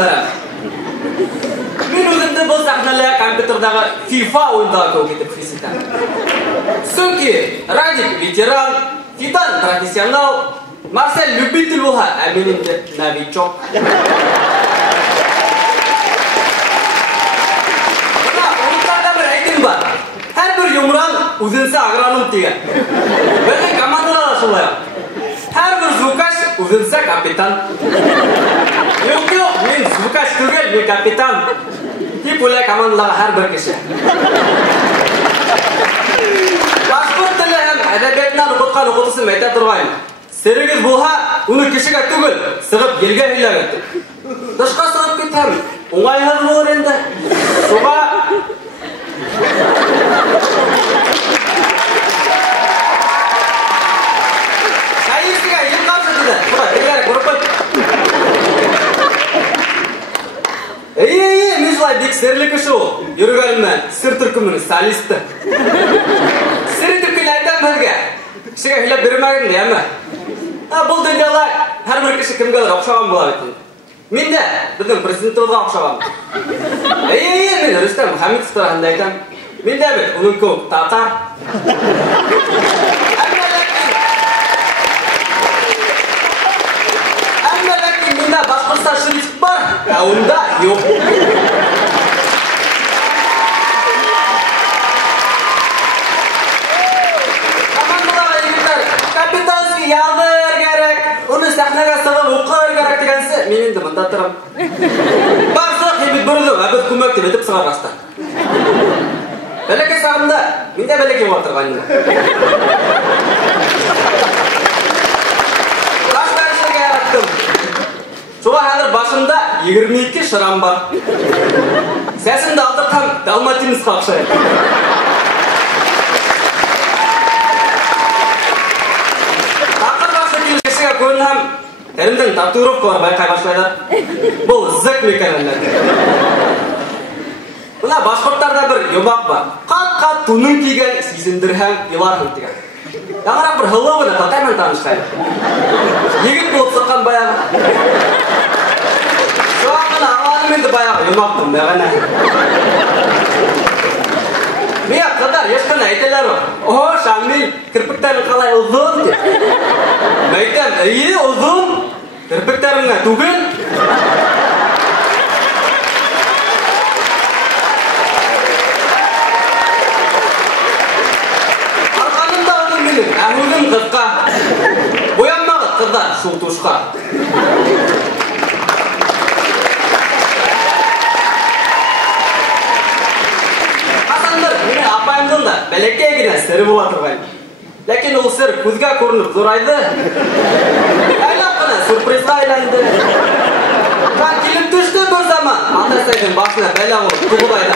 жандары. Мен өзімді бұл сахналы компьютердағы FIFA ойындағы көк етіп хис етемін. Сөңке, Радик ветеран, Титан профессионал, Марсель любитель болға, а менің де новичок. Мына ұлттарда бір айтым бар. Әрбір юмран өзінсі агроном деген. Біздің командалар солай. Әрбір звукач өзінсі капитан. Yok, men звукач түгел, мен капитан. Тип олай командаларға әрбір кеші. Башқұрт тілі әм әдәбиетінен ұқытқан ұқытысын мәйта тұрғайым. Серегіз болға, оны кешіге түгел, сығып елге үйлер етті. Дұшқа сығып кетем, оңайғыз болыр енді. Соға... Шайысыға ел қапшытыды. Соға, келер, көріп мен жылай бек серлік үші ол. Үргәліммен, сыр түркімін, солисті. Сыр түркілі айтам бізге. Кішіге хилап бермәгін, әмі. Бұл дүниялай, әрбір кіші кімге оқшаған бола бетін. Мен де, біздің президентімізға оқшаған. Мен Рүстем Мұхаммедов тұрағында айтам. Мен де бет, оның көк татар. Әммәләкін менде Башқұртстан шыриск бар, онда жоқ. Ялдыр керек, оны сахнаға сығып оқыр керек дегенсі, мен енді мұнда тұрам. Барсақ, ебет бұрылым, әбіт көмек деп етіп сыңар қастан. Бәлеке сағымда, мен де бәлеке отырғанымда. Башқа ішіге әраттым. Соға әлір башымда 22 шырам бар. Сәсімді алдырқам, далматиніз қақшайым. Көрінім, тәрімдің татуировкалар байқай башлайды. Бұл зік мекенелер. Бұна башқұрттарда бір емақ бар. Қат-қат тұның киген сезіндірхен елархын деген. Даңырақ бір ғылы бұны талтаймен танышқайды. Егіт болып сұққан баяғы. Жоғын ағанымен баяғы емақтым мәғана. Мен қыдар, ешқын әйтелер о, Шамил, кірпіктерін қалай ұзын деп. Мәйтем, ұзын, кірпіктеріңе түгел. Арқанымда ұзын менің, әмілім қысқа. Боянмағы қыздар, шултушқа. Бәлекке егіне сәрі бола тұрғайым. Ләкин ол сәр көзге көрініп зорайды. Айлап қана сұрпризға айланды. Қан келіп түшті бір заман. Андасайдың басына бәлі олып тұғылайды.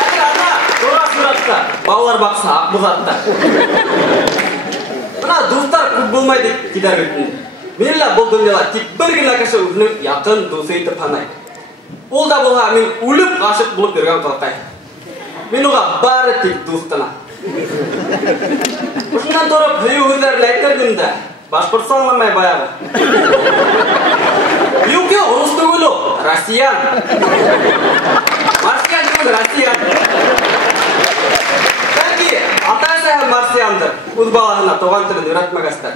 Әкір ана, жора сұратта, балалар бақса ақбыз атта. Мына достар көп болмайды кедер өтін. Менілі бұл дүниела тек бір күн әкіші өзінің яқын досы етіп қанайды. Ол да болға мен өліп ғашық болып берген қылықтай. Мен оға бары тек достана. Ұшынан тұрып, өздерін әйттердімді. Башқұртстан аңламай баяғы. Юке, ұрыс түгілі, Россиян. Марсиян түгіл, Россиян. Бәлки, ата-әсәйі марсиянды. Өз балағына тоған тілін үйретмегістер.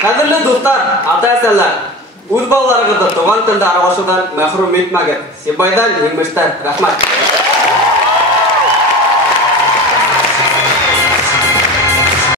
Қадірлі достар, ата-әсәлер. Өз балаларыңызды туған тілді араласудан мәхрум етмәгір. Себайдан еңбештер. Рахмат.